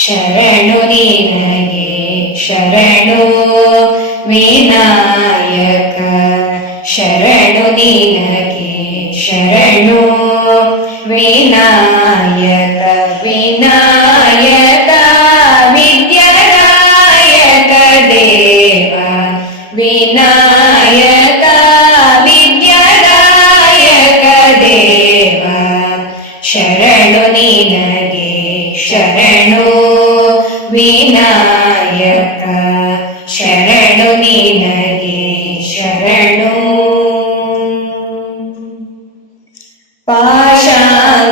ಶರಣು ನಿನಗೆ ಶರಣು ವಿನಾಯಕ, ಶರಣು ನಿನಗೆ ಶರಣು ವಿನಾಯಕ, ವಿನಾಯಕ ವಿದ್ಯಾದಾಯಕ ದೇವ, ವಿನಾಯಕ ವಿದ್ಯಾದಾಯಕ ದೇವ, ಶರಣು ನಿನಗೆ ಶರಣು ವಿನಾಯಕ, ಶರಣು ನಿನಗೆ ಶರಣು. ಪಾಶಾಂಕುಶಧರ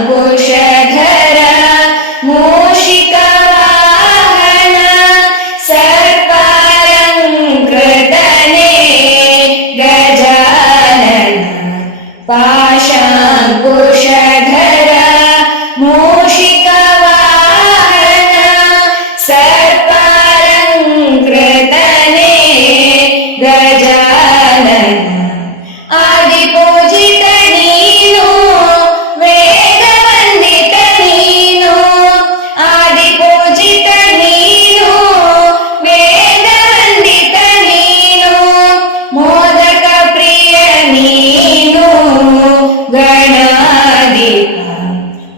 ಮೂಷಿಕ ವಾಹನ ಸರ್ಪಾಲಂಕೃತನೇ ಗಜಾನನ, ಪಾಶಾಂಕುಶಧರ ಮೂಷಿಕ ವಾಹನ ಸರ್ಪಾಲಂಕೃತನೇ ಗಜಾನನ, ಆದಿಪೂಜಿತ ನೀನು ವೇದ ವಂದಿತ ನೀನು, ಆದಿಪೂಜಿತ ನೀನು ವೇದ ವಂದಿತ ನೀನು, ಮೋದಕ ಪ್ರಿಯ ನೀನು ಗಣಾಧಿಪ,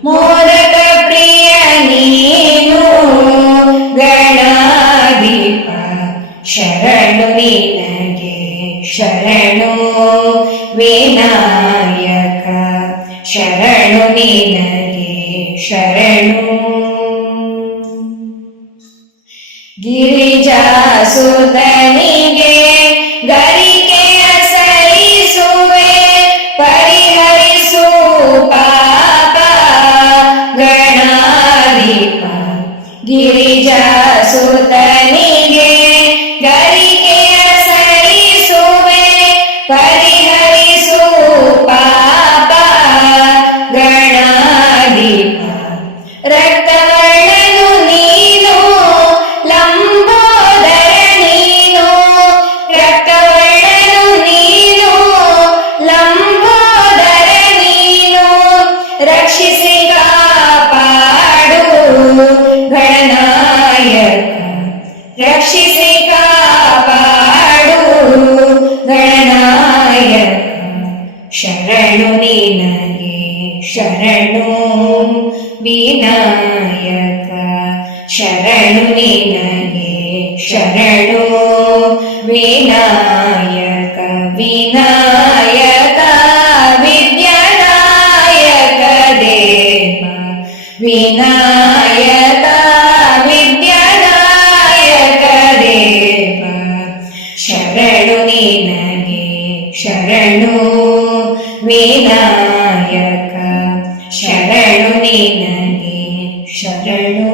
ಮೋದಕ ಪ್ರಿಯ ನೀನು ಗಣಾಧಿಪ, ಶರಣು ನಿನಗೆ ಶರಣು ವಿನಾಯಕ, ಶರಣು ನಿನಗೆ ಶರಣು. ಗಿರಿಜಾಸುತನಿಗೆ ಗರಿಕೆಯ ಸರಿಸುವೆ, ಪರಿಹರಿಸು ಪಾಪ ಗಣಾಧಿಪ, ಗಿರಿಜಾಸುತನಿಗೆ ಗರಿಕೆಯ ಸರಿಸುವೆ, ಪರಿಹರಿಸು ಪಾಪ ಗಣಾಧಿಪ, ರಕ್ತವರ್ಣನು ನೀನು ಲಂಬೋದರ ನೀನು, ರಕ್ತವರ್ಣನು ನೀನು ಲಂಬೋದರ ನೀನು, ರಕ್ಷಿಸಿ ಕಾಪಾಡು ಗಣನಾಯಕ, ರಕ್ಷಿಸಿ ಕಾಪಾಡು ಗಣನಾಯಕ, ಶರಣು ನಿನಗೆ ಶರಣು ವಿನಾಯಕ, ಶರಣು ನಿನಗೆ ಶರಣು ವಿನಾಯಕ, ವಿನಾಯಕ ವಿದ್ಯಾದಾಯಕ ದೇವ, ವಿನಾಯಕ ವಿದ್ಯಾದಾಯಕ ದೇವ, ಶರಣು ನಿನಗೆ ಶರಣು ವಿನಾಯಕ, ಶರಣು ನಿನಗೆ ಶರಣು.